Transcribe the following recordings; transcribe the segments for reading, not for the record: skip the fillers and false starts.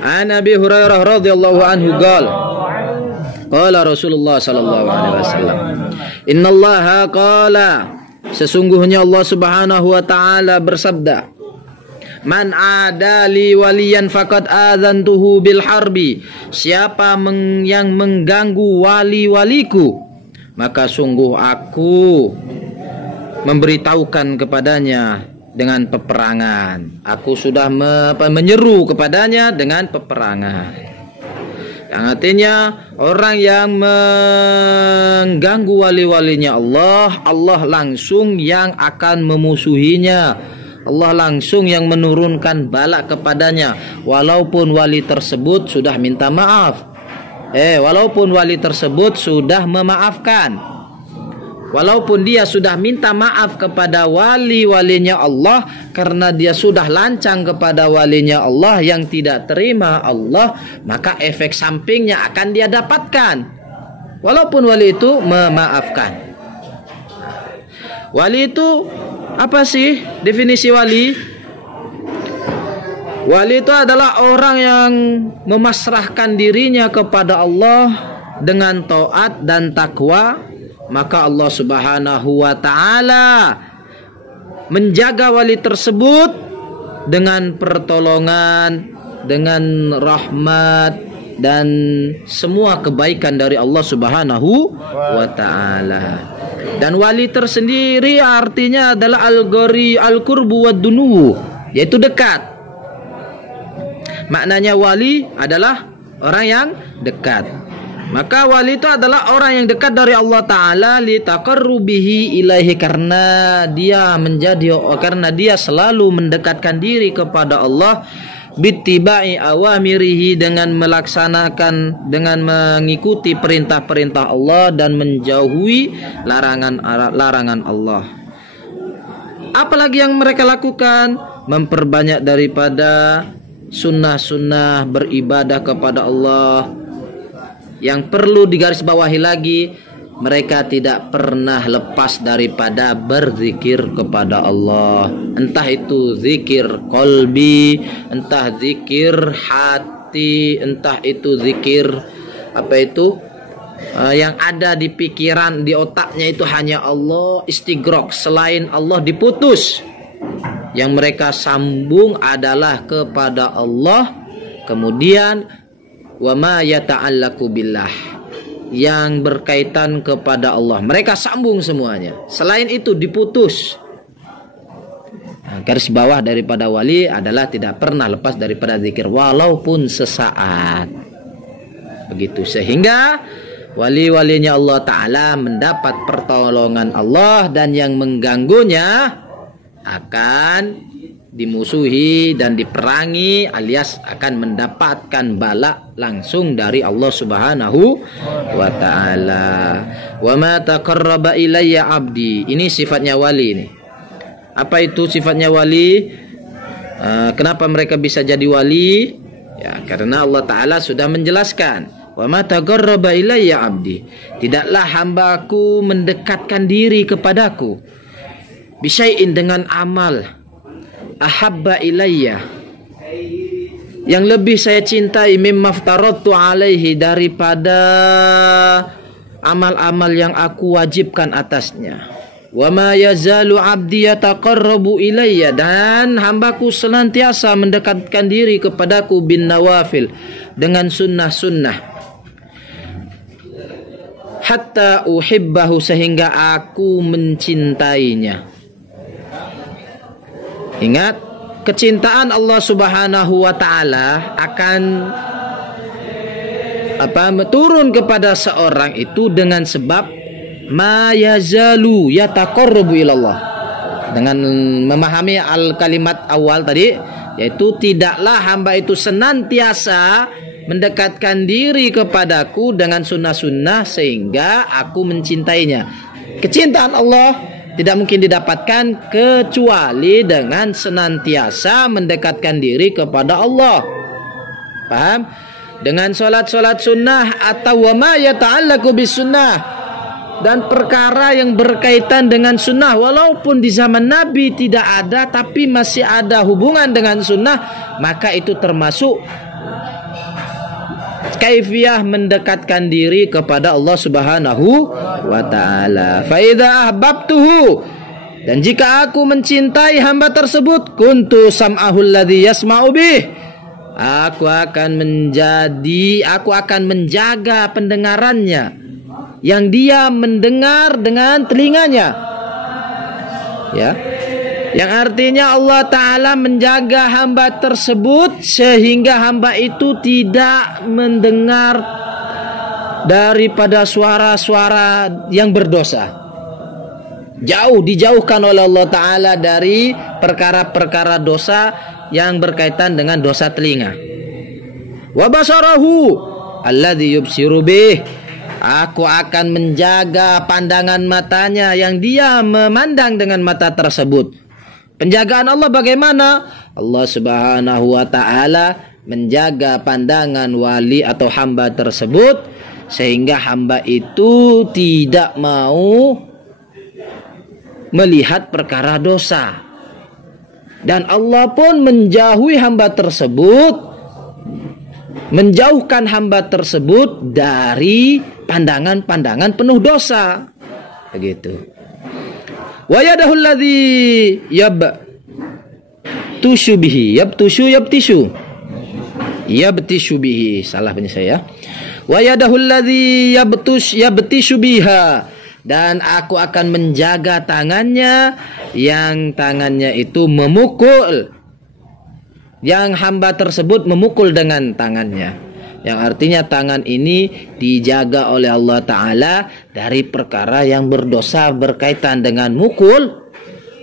An Abi Hurairah radhiyallahu anhu qala Rasulullah sallallahu alaihi wasallam, innallaha qala, sesungguhnya Allah Subhanahu wa taala bersabda, man adali waliyan faqad adzantuhu bil harbi, siapa yang mengganggu wali-waliku, maka sungguh aku memberitahukan kepadanya dengan peperangan. Aku sudah menyeru kepadanya dengan peperangan. Yang artinya orang yang mengganggu wali-walinya Allah, Allah langsung yang akan memusuhinya. Allah langsung yang menurunkan bala kepadanya, walaupun wali tersebut sudah minta maaf. Walaupun wali tersebut sudah memaafkan, walaupun dia sudah minta maaf kepada wali-walinya Allah, karena dia sudah lancang kepada walinya Allah yang tidak terima Allah, maka efek sampingnya akan dia dapatkan walaupun wali itu memaafkan. Wali itu apa sih definisi wali? Wali itu adalah orang yang memasrahkan dirinya kepada Allah dengan taat dan takwa, maka Allah Subhanahu wa taala menjaga wali tersebut dengan pertolongan, dengan rahmat dan semua kebaikan dari Allah Subhanahu wa taala. Dan wali tersendiri artinya adalah al-ghari al-qurbu wad-dunu, yaitu dekat. Maknanya wali adalah orang yang dekat. Maka wali itu adalah orang yang dekat dari Allah Ta'ala li taqarrubihi ilaihi, karena dia selalu mendekatkan diri kepada Allah bittiba'i awamirihi, dengan mengikuti perintah-perintah Allah dan menjauhi larangan Allah. Apalagi yang mereka lakukan? Memperbanyak daripada sunnah-sunnah beribadah kepada Allah. Yang perlu digarisbawahi lagi, mereka tidak pernah lepas daripada berzikir kepada Allah. Entah itu zikir qalbi, entah zikir hati, entah itu zikir yang ada di pikiran, di otaknya itu hanya Allah, istighraq, selain Allah diputus. Yang mereka sambung adalah kepada Allah. Kemudian wa ma yata'allaqu billah, yang berkaitan kepada Allah, mereka sambung semuanya. Selain itu diputus. Garis bawah daripada wali adalah tidak pernah lepas daripada zikir walaupun sesaat. Begitu, sehingga wali-walinya Allah Ta'ala mendapat pertolongan Allah, dan yang mengganggunya akan dimusuhi dan diperangi, alias akan mendapatkan bala langsung dari Allah Subhanahu wa taala. Wa ma taqarraba ilayya abdi. Ini sifatnya wali ini. Apa itu sifatnya wali? Kenapa mereka bisa jadi wali? Ya, karena Allah Ta'ala sudah menjelaskan, wa ma taqarraba ilayya abdi, tidaklah hambaku mendekatkan diri kepadaku bisyai'in, dengan amal, ahabba ilayya, yang lebih saya cintai, mimma aftaradtu alaihi, daripada amal-amal yang aku wajibkan atasnya. Wa ma yazalu abdi yataqarrabu ilayya, dan hambaku senantiasa mendekatkan diri kepadaku bin nawafil, dengan sunnah-sunnah, hatta uhibbahu, sehingga aku mencintainya. Ingat, kecintaan Allah Subhanahu wa taala akan turun kepada seorang itu dengan sebab ma yazalu yataqarrabu ilallah. Dengan memahami kalimat awal tadi, yaitu tidaklah hamba itu senantiasa mendekatkan diri kepadaku dengan sunnah-sunnah sehingga aku mencintainya. Kecintaan Allah tidak mungkin didapatkan kecuali dengan senantiasa mendekatkan diri kepada Allah. Paham? Dengan solat-solat sunnah atau wa ma yata'allaqu bis sunnah, dan perkara yang berkaitan dengan sunnah, walaupun di zaman Nabi tidak ada tapi masih ada hubungan dengan sunnah, maka itu termasuk kaifiyah mendekatkan diri kepada Allah Subhanahu wa taala. Fa idza ahbabtuhu, dan jika aku mencintai hamba tersebut, kuntu sam'ahu alladhi yasma'u bih, aku akan menjaga pendengarannya yang dia mendengar dengan telinganya. Ya. Yang artinya Allah Ta'ala menjaga hamba tersebut sehingga hamba itu tidak mendengar daripada suara-suara yang berdosa. Dijauhkan oleh Allah Ta'ala dari perkara-perkara dosa yang berkaitan dengan dosa telinga. Wa basarahu alladhi yubsiru bih, aku akan menjaga pandangan matanya yang dia memandang dengan mata tersebut. Penjagaan Allah bagaimana? Allah Subhanahu wa taala menjaga pandangan wali atau hamba tersebut sehingga hamba itu tidak mau melihat perkara dosa. Dan Allah pun menjauhi hamba tersebut, menjauhkan hamba tersebut dari pandangan-pandangan penuh dosa. Begitu. Wa yadahu alladhi yabtishu bihi. Salah punya saya. Wa yadahu alladhi yabtishu biha, dan aku akan menjaga tangannya yang tangannya itu memukul, yang hamba tersebut memukul dengan tangannya. Yang artinya tangan ini dijaga oleh Allah Ta'ala dari perkara yang berdosa berkaitan dengan mukul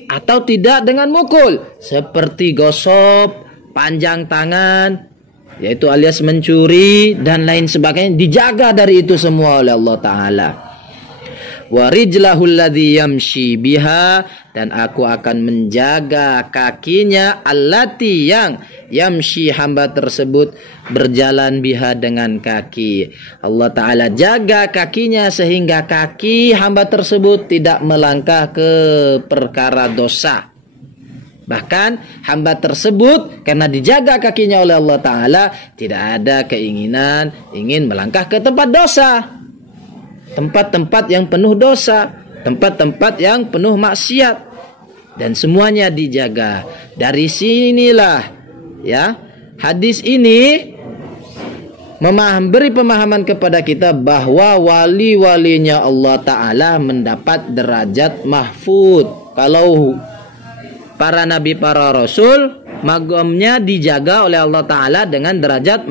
atau tidak dengan mukul, seperti gosok, panjang tangan, yaitu alias mencuri dan lain sebagainya, dijaga dari itu semua oleh Allah Ta'ala. Wa rijlahul ladzi yamshi biha, dan aku akan menjaga kakinya allati yang yamshi hamba tersebut berjalan biha dengan kaki. Allah Ta'ala jaga kakinya sehingga kaki hamba tersebut tidak melangkah ke perkara dosa. Bahkan hamba tersebut karena dijaga kakinya oleh Allah Ta'ala tidak ada keinginan ingin melangkah ke tempat dosa, tempat-tempat yang penuh dosa, tempat-tempat yang penuh maksiat, dan semuanya dijaga. Dari sinilah ya hadis ini memberi pemahaman kepada kita bahwa wali-walinya Allah Ta'ala mendapat derajat mahfud. Kalau para nabi, para rasul, makamnya dijaga oleh Allah Ta'ala dengan derajat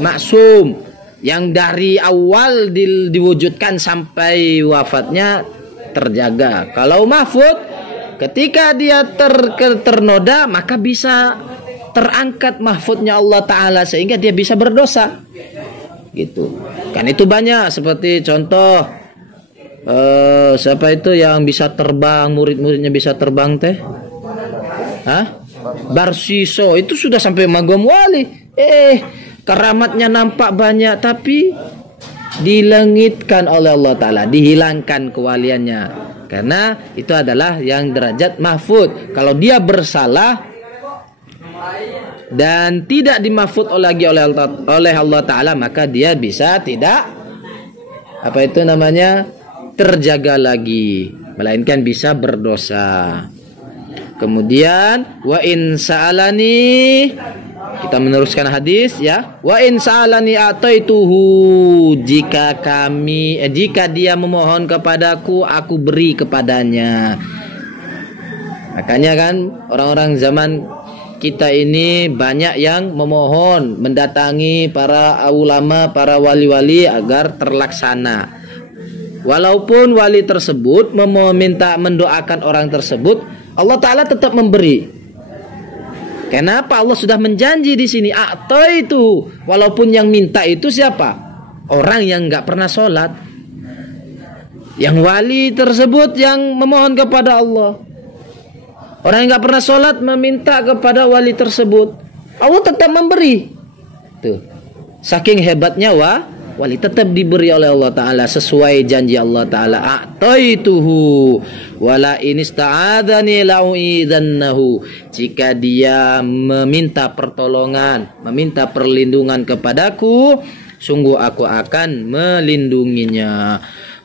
maksum, yang dari awal diwujudkan sampai wafatnya terjaga. Kalau mahfud, ketika dia ternoda, maka bisa terangkat mahfudnya Allah Ta'ala sehingga dia bisa berdosa. Gitu. Kan itu banyak, seperti contoh siapa itu yang bisa terbang, murid-muridnya bisa terbang teh? Barsiso, itu sudah sampai magam wali. Keramatnya nampak banyak, tapi dilengitkan oleh Allah Ta'ala, dihilangkan kewaliannya, karena itu adalah yang derajat mahfud. Kalau dia bersalah dan tidak dimahfud lagi oleh Allah Ta'ala, maka dia bisa tidak terjaga lagi, melainkan bisa berdosa. Kemudian wa in sa'alani, kita meneruskan hadis ya. Wa in sa'alani ataituhu, jika dia memohon kepadaku, aku beri kepadanya. Makanya kan orang-orang zaman kita ini banyak yang memohon, mendatangi para ulama, para wali-wali agar terlaksana. Walaupun wali tersebut meminta mendoakan orang tersebut, Allah Ta'ala tetap memberi. Kenapa? Allah sudah menjanji di sini, itu walaupun yang minta itu siapa? Orang yang nggak pernah sholat. Yang wali tersebut yang memohon kepada Allah. Orang yang nggak pernah sholat meminta kepada wali tersebut, Allah tetap memberi. Tuh, saking hebatnya wali, tetap diberi oleh Allah Ta'ala sesuai janji Allah Ta'ala. A'taituhu wala inista'adhani la'u'idannahu. Jika dia meminta pertolongan, meminta perlindungan kepadaku, sungguh aku akan melindunginya.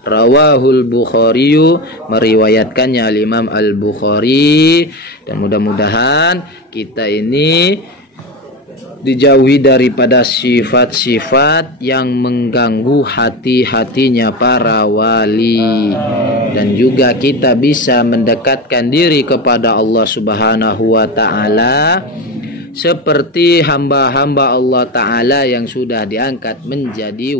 Rawahul Bukhariyu, meriwayatkannya Imam Al-Bukhari. Dan mudah-mudahan kita ini dijauhi daripada sifat-sifat yang mengganggu hati-hatinya para wali, dan juga kita bisa mendekatkan diri kepada Allah Subhanahu wa Ta'ala seperti hamba-hamba Allah Ta'ala yang sudah diangkat menjadi